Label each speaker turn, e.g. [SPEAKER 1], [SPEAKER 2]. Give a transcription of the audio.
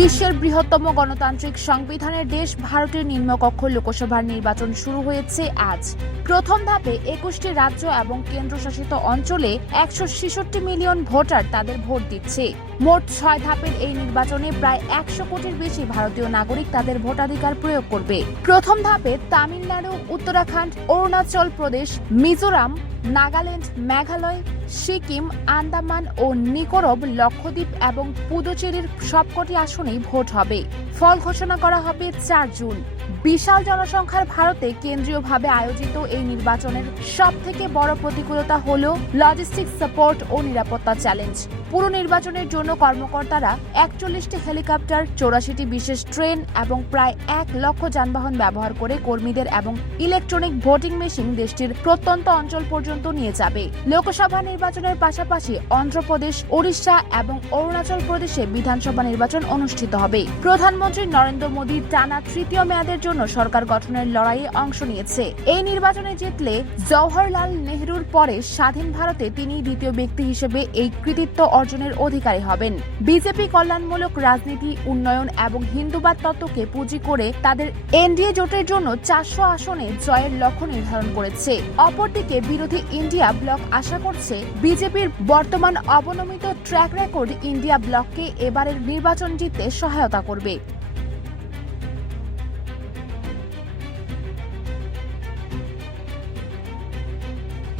[SPEAKER 1] বিশ্বের বৃহত্তম গণতান্ত্রিক সংবিধানের দেশ ভারতের নিম্নকক্ষ লোকসভার নির্বাচন শুরু হয়েছে আজ। প্রথম ধাপে একুশটি রাজ্য এবং কেন্দ্রশাসিত অঞ্চলে একশো ছেষট্টি মিলিয়ন ভোটার তাদের ভোট দিচ্ছে। মোট ছয় ধাপের এই নির্বাচনে প্রায় একশো কোটির বেশি ভারতীয় নাগরিক তাদের ভোটাধিকার প্রয়োগ করবে। প্রথম ধাপে তামিলনাড়ু, উত্তরাখণ্ড, অরুণাচল প্রদেশ, মিজোরাম, নাগাল্যান্ড, মেঘালয় সিকিম, আন্দামান ও নিকোরব, লক্ষদ্বীপ এবং পুদুচেরির সবকটি আসনেই ভোট হবে। ফল ঘোষণা করা হবে চার জুন। বিশাল জনসংখ্যার ভারতে কেন্দ্রীয়ভাবে আয়োজিত এই নির্বাচনের সব থেকে বড় প্রতিকূলতা হল লজিস্টিক সাপোর্ট ও নিরাপত্তা চ্যালেঞ্জ পুরো নির্বাচনের জন্য কর্মকর্তারা একচল্লিশটি হেলিকপ্টার, চৌরাশিটি বিশেষ ট্রেন এবং প্রায় এক লক্ষ যানবাহন ব্যবহার করে কর্মীদের এবং ইলেকট্রনিক ভোটিং মেশিন দেশটির প্রত্যন্ত অঞ্চল পর্যন্ত নিয়ে যাবে। লোকসভা নির্বাচনের পাশাপাশি অন্ধ্রপ্রদেশ, ওড়িশা এবং অরুণাচল প্রদেশে বিধানসভা নির্বাচন অনুষ্ঠিত হবে। প্রধানমন্ত্রী নরেন্দ্র মোদী টানা তৃতীয় মেয়াদের জন্য সরকার গঠনের লড়াইয়ে অংশ নিয়েছে। এই নির্বাচনে জিতলে জওহরলাল নেহরুর পরে স্বাধীন ভারতে তিনি দ্বিতীয় ব্যক্তি হিসেবে এই কৃতিত্ব অর্জনের অধিকারী হবেন। বিজেপি কল্যাণমূলক রাজনীতি, উন্নয়ন এবং হিন্দুবাদ তত্ত্বকে পুঁজি করে তাদের এনডিএ জোটের জন্য চারশো আসনে জয়ের লক্ষ্য নির্ধারণ করেছে। অপরদিকে বিরোধী ইন্ডিয়া ব্লক আশা করছে বিজেপির বর্তমান অবনমিত ট্র্যাক রেকর্ড ইন্ডিয়া ব্লককে এবারের নির্বাচন জিততে সহায়তা করবে।